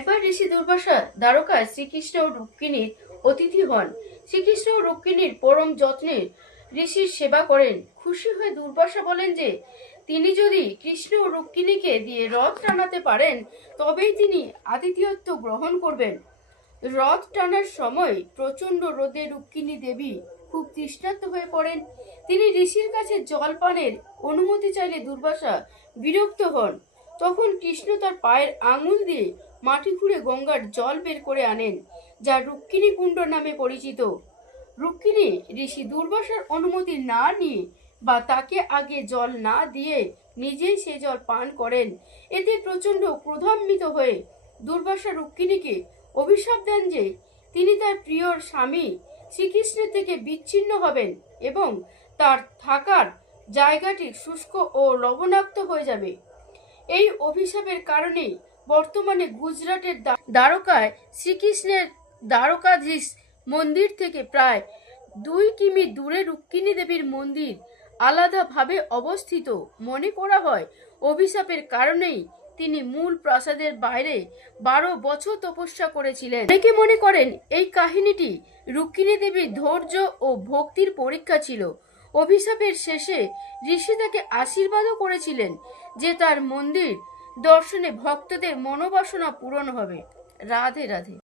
একবার ঋষি দুর্বাসা দ্বারকায় শ্রীকৃষ্ণ ও রুক্মিণীর অতিথি হন। শ্রীকৃষ্ণ ও রুক্মিণীর পরম যত্নে ঋষির সেবা করেন। খুশি হয়ে দুর্বাসা বলেন যে তিনি যদি কৃষ্ণ ও রুক্মিণীকে দিয়ে রথ টানাতে পারেন তবেই তিনি আতিথেয়ত্ব গ্রহণ করবেন। রথ টানার সময় প্রচন্ড রোদে রুক্মিণী দেবী খুব তৃষ্ণার্ত হয়ে পড়েন। তিনি ঋষির কাছে জল পানের অনুমতি চাইলে দুর্বাসা বিরক্ত হন। তখন কৃষ্ণ তার পায়ের আঙুল দিয়ে মাটি খুঁড়ে গঙ্গার জল বের করে আনেন, যা রুক্মিণী কুণ্ড নামে পরিচিত। রুক্মিণী ঋষি দুর্বাসার অনুমতি না নিয়ে বা তাকে আগে জল না দিয়ে নিজেই সে জল পান করেন। এতে প্রচন্ড ক্রোধান্বিত হয়ে দুর্বাসা রুক্মিণীকে অভিশাপ দেন যে তিনি তার প্রিয় স্বামী শ্রীকৃষ্ণের থেকে বিচ্ছিন্ন হবেন এবং তার থাকার জায়গাটি শুষ্ক ও লবণাক্ত হয়ে যাবে। এই অভিশাপের কারণেই বর্তমানে গুজরাটের দ্বারকায় শ্রীকৃষ্ণের দ্বারকাধীশ মন্দির থেকে প্রায় 2 কিমি দূরে রুক্মিণী দেবীর মন্দির আলাদাভাবে অবস্থিত। মনে করা হয় অভিশাপের কারণেই তিনি মূল প্রাসাদের বাইরে 12 বছর তপস্যা করেছিলেন। অনেকে মনে করেন এই কাহিনীটি রুক্মিণী দেবীর ধৈর্য ও ভক্তির পরীক্ষা ছিল। অভিশাপের শেষে ঋষি তাকে আশীর্বাদও করেছিলেন যে তার মন্দির দর্শনে ভক্তদের মনোবাসনা পূরণ হবে। রাধে রাধে।